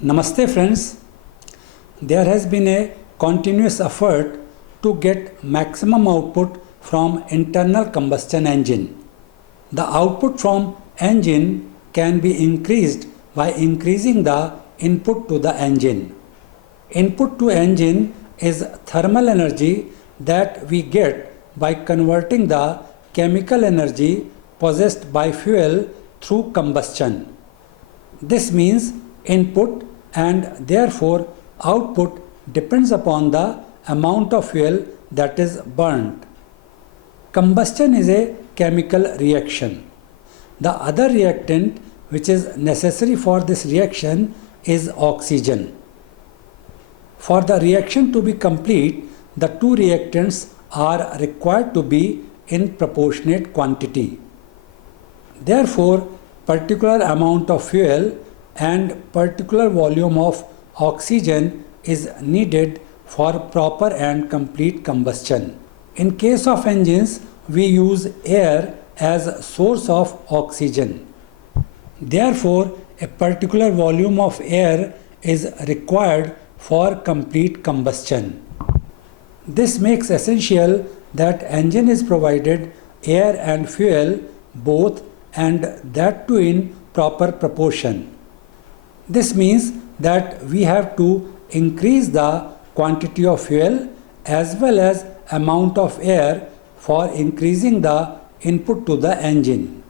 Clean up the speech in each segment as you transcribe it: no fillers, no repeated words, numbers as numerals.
Namaste friends. There has been a continuous effort to get maximum output from internal combustion engine. The output from engine can be increased by increasing the input to the engine. Input to engine is thermal energy that we get by converting the chemical energy possessed by fuel through combustion. This means input and therefore output depends upon the amount of fuel that is burnt. Combustion is a chemical reaction. The other reactant which is necessary for this reaction is oxygen. For the reaction to be complete, the two reactants are required to be in proportionate quantity. Therefore, particular amount of fuel and particular volume of oxygen is needed for proper and complete combustion. In case of engines, we use air as source of oxygen. Therefore, a particular volume of air is required for complete combustion. This makes essential that engine is provided air and fuel both, and that too in proper proportion. This means that we have to increase the quantity of fuel as well as amount of air for increasing the input to the engine.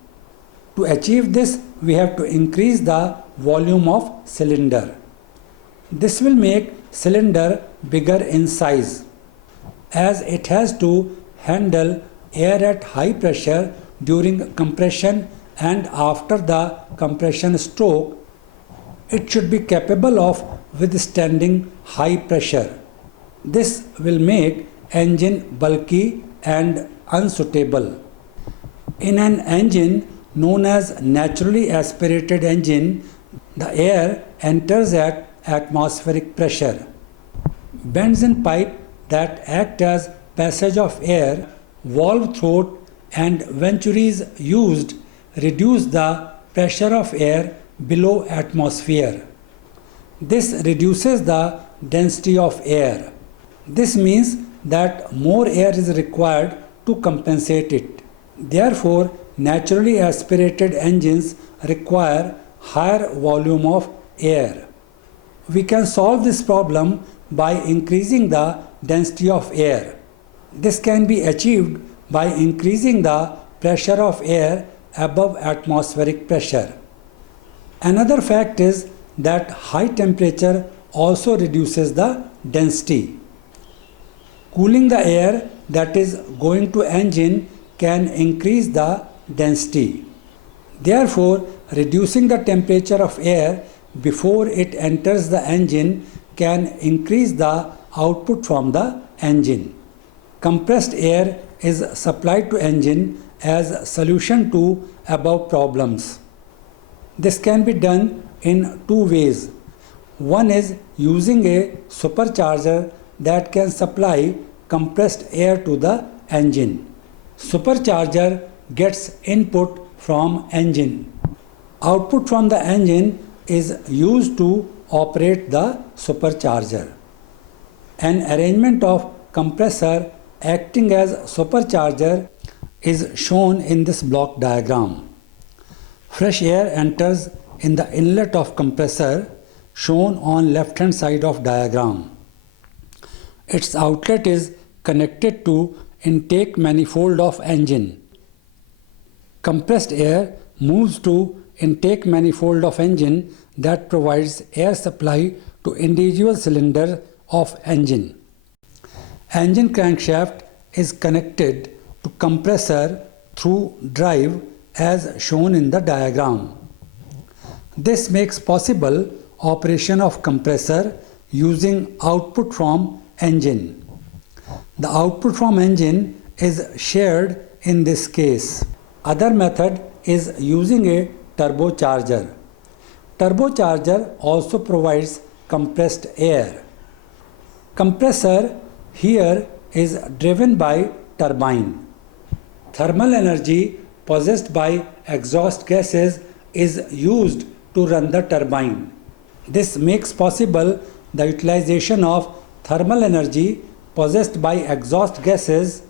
To achieve this, we have to increase the volume of cylinder. This will make cylinder bigger in size, as it has to handle air at high pressure during compression, and after the compression stroke it should be capable of withstanding high pressure. This will make engine bulky and unsuitable. In an engine known as naturally aspirated engine, the air enters at atmospheric pressure. Bends in pipe that act as passage of air, valve throat and ventures used reduce the pressure of air below atmosphere. This reduces the density of air. This means that more air is required to compensate it. Therefore, naturally aspirated engines require higher volume of air. We can solve this problem by increasing the density of air. This can be achieved by increasing the pressure of air above atmospheric pressure. Another fact is that high temperature also reduces the density. Cooling the air that is going to engine can increase the density. Therefore, reducing the temperature of air before it enters the engine can increase the output from the engine. Compressed air is supplied to engine as solution to above problems. This can be done in two ways. One is using a supercharger that can supply compressed air to the engine. Supercharger gets input from engine. Output from the engine is used to operate the supercharger. An arrangement of compressor acting as supercharger is shown in this block diagram. Fresh air enters in the inlet of compressor shown on left hand side of diagram. Its outlet is connected to intake manifold of engine. Compressed air moves to intake manifold of engine that provides air supply to individual cylinder of engine. Engine crankshaft is connected to compressor through drive as shown in the diagram. This makes possible operation of compressor using output from engine. The output from engine is shared in this case. Other method is using a turbocharger. Turbocharger also provides compressed air. Compressor here is driven by turbine. Thermal energy possessed by exhaust gases is used to run the turbine. This makes possible the utilization of thermal energy possessed by exhaust gases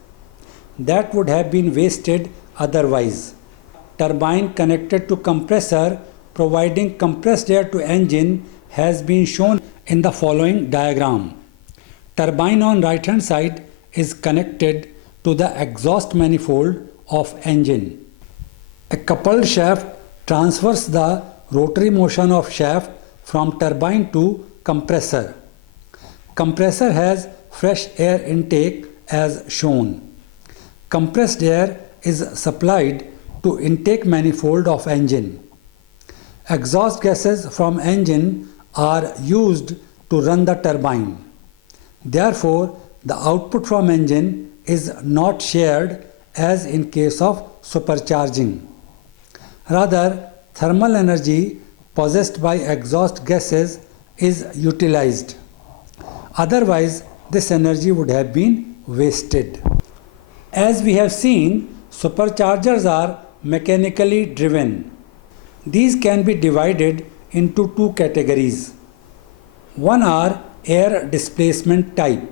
that would have been wasted otherwise. Turbine connected to compressor providing compressed air to engine has been shown in the following diagram. Turbine on right hand side is connected to the exhaust manifold of engine. A coupled shaft transfers the rotary motion of shaft from turbine to compressor. Compressor has fresh air intake as shown. Compressed air is supplied to intake manifold of engine. Exhaust gases from engine are used to run the turbine. Therefore, the output from engine is not shared as in case of supercharging. Rather, thermal energy possessed by exhaust gases is utilized. Otherwise, this energy would have been wasted. As we have seen, superchargers are mechanically driven. These can be divided into two categories. One are air displacement type.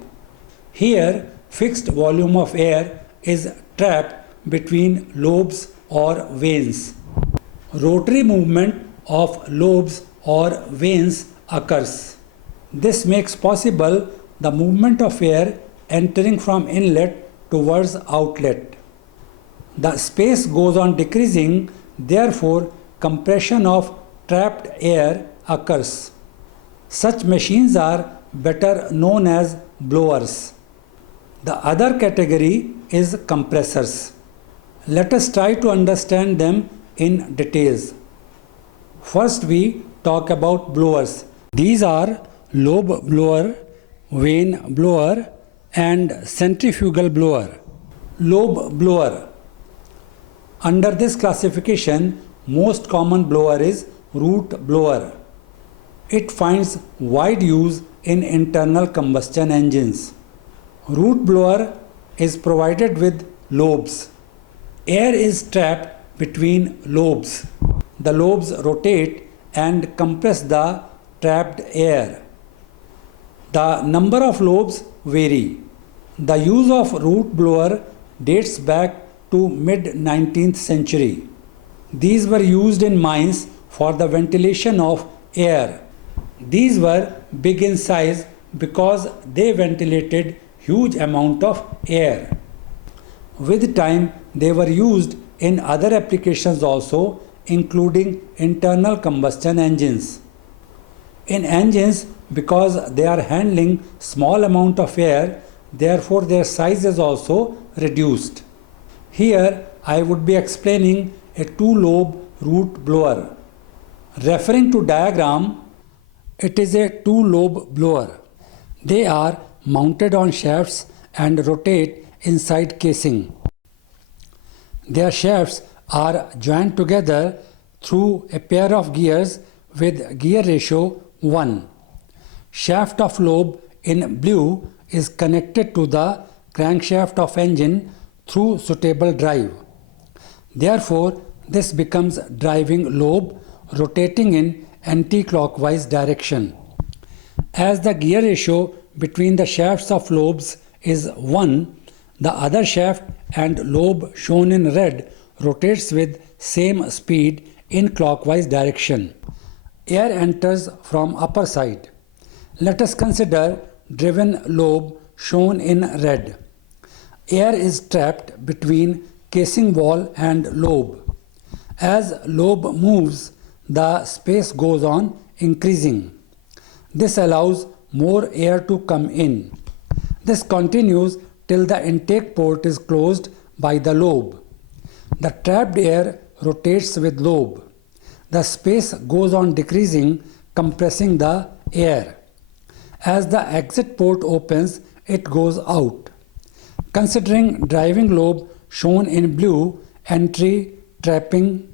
Here, fixed volume of air is trapped between lobes or vanes. Rotary movement of lobes or vanes occurs. This makes possible the movement of air entering from inlet towards outlet. The space goes on decreasing, therefore compression of trapped air occurs. Such machines are better known as blowers. The other category is compressors. Let us try to understand them in details. First we talk about blowers. These are lobe blower, vane blower and centrifugal blower. Lobe blower. Under this classification, most common blower is root blower. It finds wide use in internal combustion engines. Root blower is provided with lobes. Air is trapped between lobes. The lobes rotate and compress the trapped air. The number of lobes vary. The use of root blower dates back to mid-19th century. These were used in mines for the ventilation of air. These were big in size because they ventilated huge amount of air. With time, they were used in other applications also, including internal combustion engines. In engines, because they are handling small amount of air, therefore their size is also reduced. Here I would be explaining a two-lobe root blower. Referring to diagram, it is a two-lobe blower. They are mounted on shafts and rotate inside casing. Their shafts are joined together through a pair of gears with gear ratio 1. Shaft of lobe in blue is connected to the crankshaft of engine through suitable drive. Therefore, this becomes driving lobe rotating in anti-clockwise direction. As the gear ratio between the shafts of lobes is 1, the other shaft and lobe shown in red rotates with same speed in clockwise direction. Air enters from upper side. Let us consider driven lobe shown in red. Air is trapped between casing wall and lobe. As lobe moves, the space goes on increasing. This allows more air to come in. This continues till the intake port is closed by the lobe. The trapped air rotates with lobe. The space goes on decreasing, compressing the air. As the exit port opens, it goes out. Considering driving lobe shown in blue, entry, trapping,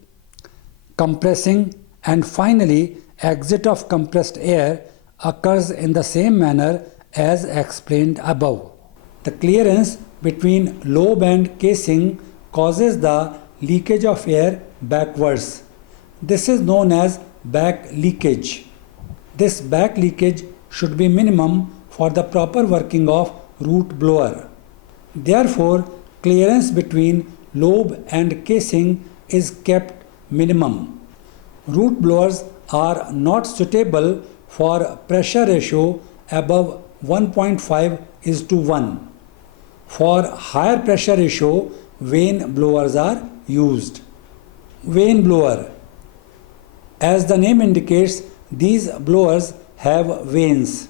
compressing, and finally exit of compressed air occurs in the same manner as explained above. The clearance between lobe and casing causes the leakage of air backwards. This is known as back leakage. This back leakage should be minimum for the proper working of root blower. Therefore, clearance between lobe and casing is kept minimum. Root blowers are not suitable for pressure ratio above 1.5:1. For higher pressure ratio, vane blowers are used. Vane blower. As the name indicates, these blowers have vanes.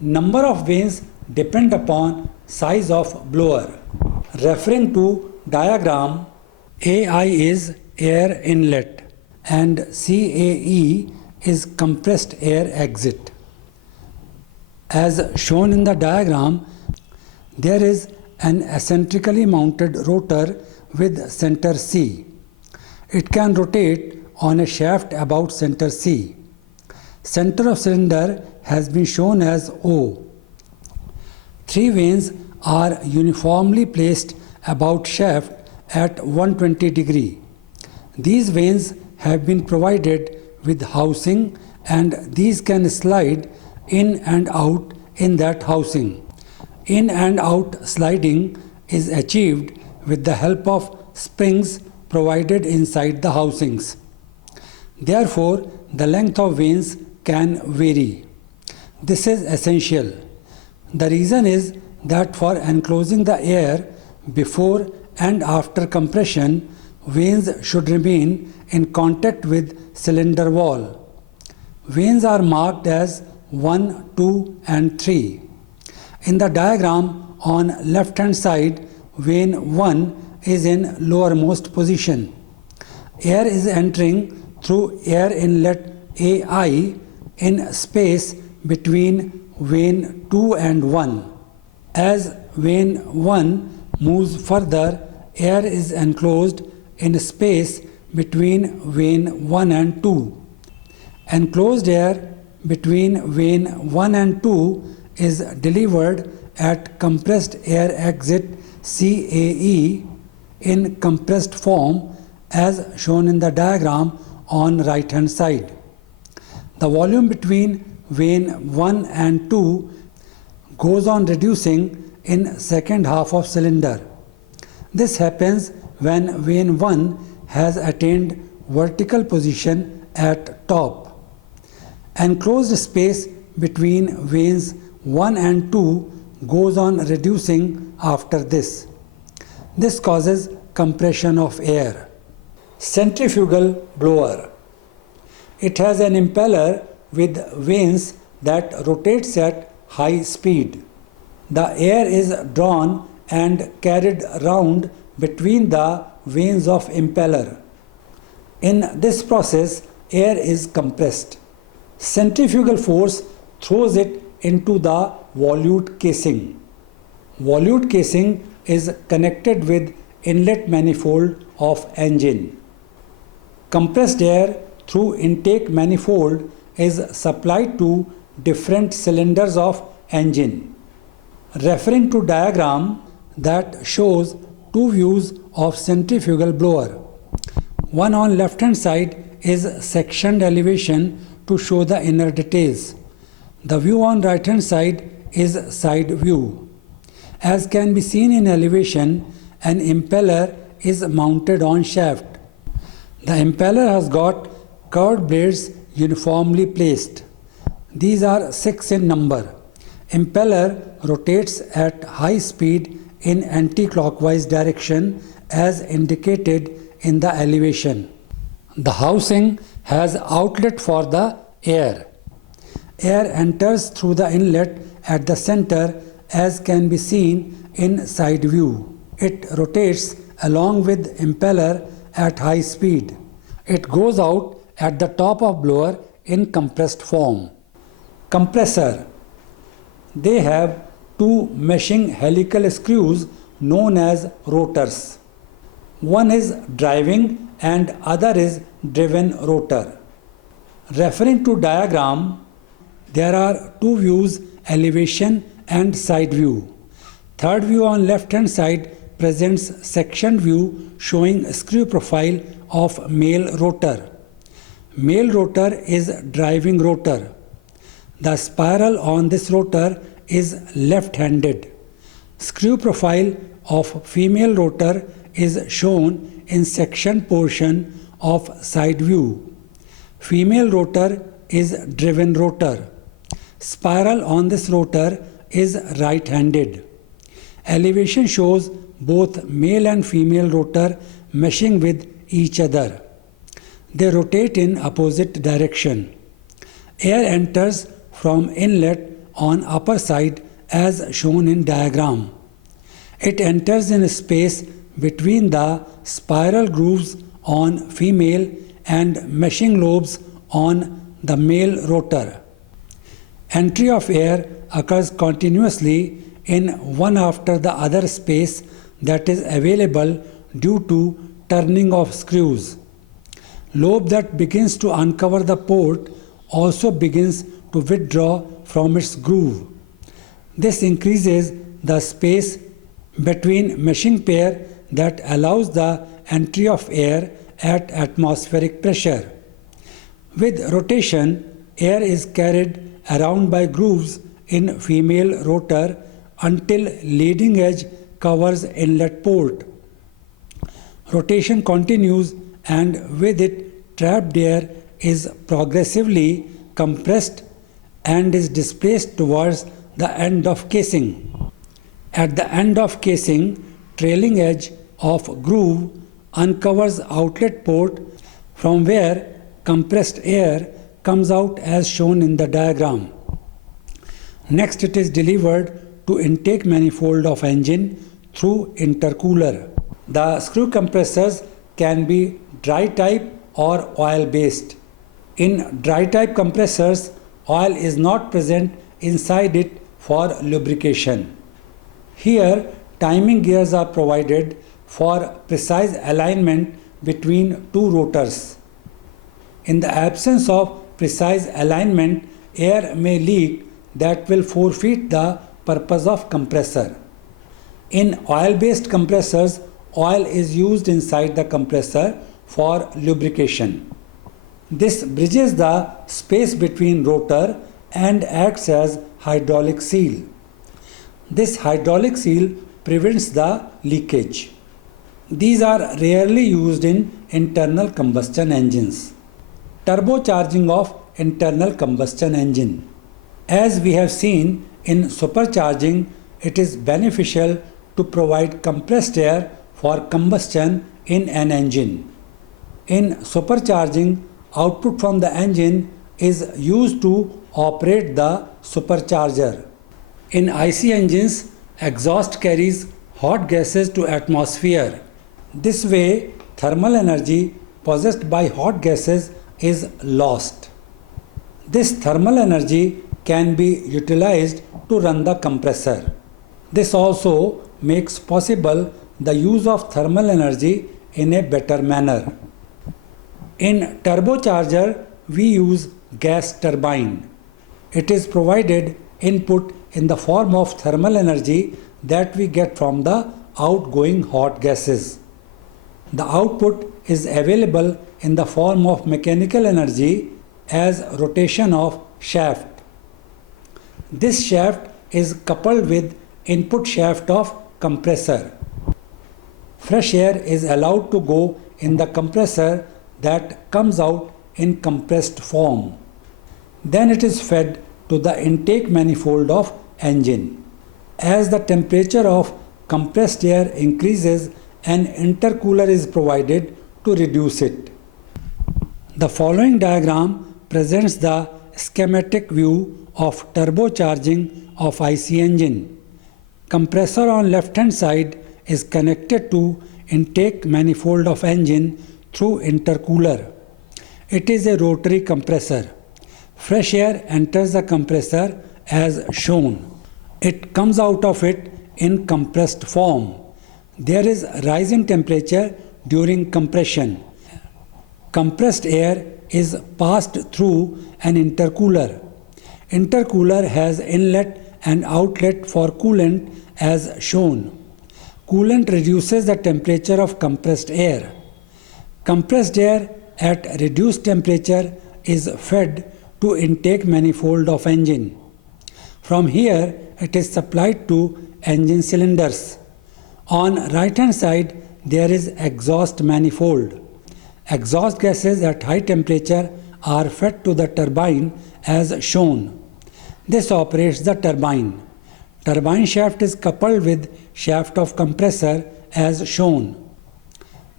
Number of vanes depend upon size of blower. Referring to diagram, AI is air inlet and CAE is compressed air exit. As shown in the diagram, there is an eccentrically mounted rotor with center C. It can rotate on a shaft about center C. Center of cylinder has been shown as O. Three vanes are uniformly placed about shaft at 120 degree. These vanes have been provided with housing and these can slide in and out in that housing. In and out sliding is achieved with the help of springs provided inside the housings. Therefore, the length of vanes can vary. This is essential. The reason is that for enclosing the air before and after compression, vanes should remain in contact with cylinder wall. Vanes are marked as 1, 2 and 3. In the diagram on left hand side, vane 1 is in lowermost position. Air is entering through air inlet AI in space between vane 2 and 1. As vane 1 moves further, air is enclosed in space between vane 1 and 2. Enclosed air between vane 1 and 2 is delivered at compressed air exit CAE in compressed form as shown in the diagram on right hand side. The volume between vane 1 and 2 goes on reducing in second half of cylinder. This happens when vane 1 has attained vertical position at top. Enclosed space between vanes 1 and 2 goes on reducing after this. This causes compression of air. Centrifugal blower. It has an impeller with vanes that rotates at high speed. The air is drawn and carried round between the vanes of impeller. In this process, air is compressed. Centrifugal force throws it into the volute casing. Volute casing is connected with inlet manifold of engine. Compressed air through intake manifold is supplied to different cylinders of engine. Referring to diagram that shows two views of centrifugal blower. One on left hand side is sectioned elevation to show the inner details. The view on right hand side is side view. As can be seen in elevation, an impeller is mounted on shaft. The impeller has got curved blades uniformly placed. These are 6 in number. Impeller rotates at high speed in anti-clockwise direction as indicated in the elevation. The housing has outlet for the air. Air enters through the inlet at the center as can be seen in side view. It rotates along with impeller at high speed. It goes out at the top of blower in compressed form. Compressor. They have two meshing helical screws known as rotors. One is driving and other is driven rotor. Referring to diagram, there are two views, elevation and side view. Third view on left hand side presents section view showing screw profile of male rotor. Male rotor is driving rotor. The spiral on this rotor is left-handed. Screw profile of female rotor is shown in section portion of side view. Female rotor is driven rotor. Spiral on this rotor is right-handed. Elevation shows both male and female rotor meshing with each other. They rotate in opposite direction. Air enters from inlet on upper side as shown in diagram. It enters in space between the spiral grooves on female and meshing lobes on the male rotor. Entry of air occurs continuously in one after the other space that is available due to turning of screws. Lobe that begins to uncover the port also begins to withdraw from its groove. This increases the space between meshing pair that allows the entry of air at atmospheric pressure. With rotation, air is carried around by grooves in female rotor until leading edge covers inlet port. Rotation continues and with it trapped air is progressively compressed and is displaced towards the end of casing. At the end of casing, trailing edge of groove uncovers outlet port from where compressed air comes out as shown in the diagram. Next, it is delivered to intake manifold of engine through intercooler. The screw compressors can be dry type or oil based. In dry type compressors, oil is not present inside it for lubrication. Here, timing gears are provided for precise alignment between two rotors. In the absence of precise alignment, air may leak that will forfeit the purpose of compressor. In oil-based compressors, oil is used inside the compressor for lubrication. This bridges the space between rotor and acts as hydraulic seal. This hydraulic seal prevents the leakage. These are rarely used in internal combustion engines. Turbocharging of internal combustion engine. As we have seen in supercharging, it is beneficial to provide compressed air for combustion in an engine. In supercharging, output from the engine is used to operate the supercharger. In IC engines, exhaust carries hot gases to atmosphere. This way, thermal energy possessed by hot gases is lost. This thermal energy can be utilized to run the compressor. This also makes possible the use of thermal energy in a better manner. In turbocharger, we use gas turbine. It is provided input in the form of thermal energy that we get from the outgoing hot gases. The output is available in the form of mechanical energy as rotation of shaft. This shaft is coupled with input shaft of compressor. Fresh air is allowed to go in the compressor that comes out in compressed form. Then it is fed to the intake manifold of engine. As the temperature of compressed air increases, an intercooler is provided to reduce it. The following diagram presents the schematic view of turbocharging of IC engine. Compressor on left hand side is connected to intake manifold of engine through intercooler. It is a rotary compressor. Fresh air enters the compressor as shown. It comes out of it in compressed form. There is rise in temperature during compression. Compressed air is passed through an intercooler. Intercooler has inlet and outlet for coolant as shown. Coolant reduces the temperature of compressed air. Compressed air at reduced temperature is fed to intake manifold of engine. From here it is supplied to engine cylinders. On right hand side there is exhaust manifold. Exhaust gases at high temperature are fed to the turbine as shown. This operates the turbine. Turbine shaft is coupled with shaft of compressor as shown.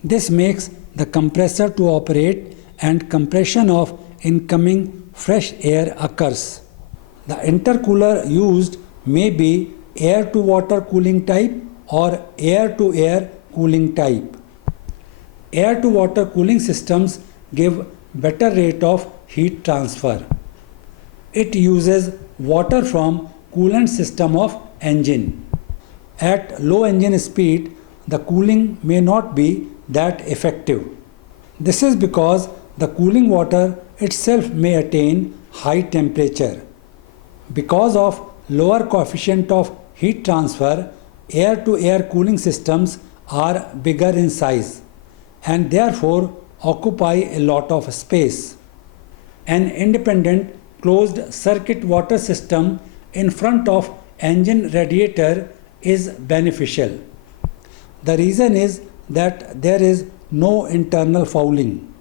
This makes the compressor to operate and compression of incoming fresh air occurs. The intercooler used may be air to water cooling type or air to air cooling type. Air to water cooling systems give better rate of heat transfer. It uses water from coolant system of engine. At low engine speed, the cooling may not be that effective. This is because the cooling water itself may attain high temperature. Because of lower coefficient of heat transfer, air to air cooling systems are bigger in size and therefore occupy a lot of space. An independent closed circuit water system in front of engine radiator is beneficial. The reason is that there is no internal fouling.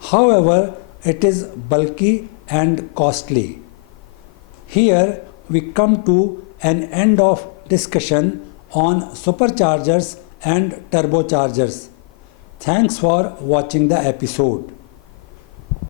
However, it is bulky and costly. Here we come to an end of discussion on superchargers and turbochargers. Thanks for watching the episode.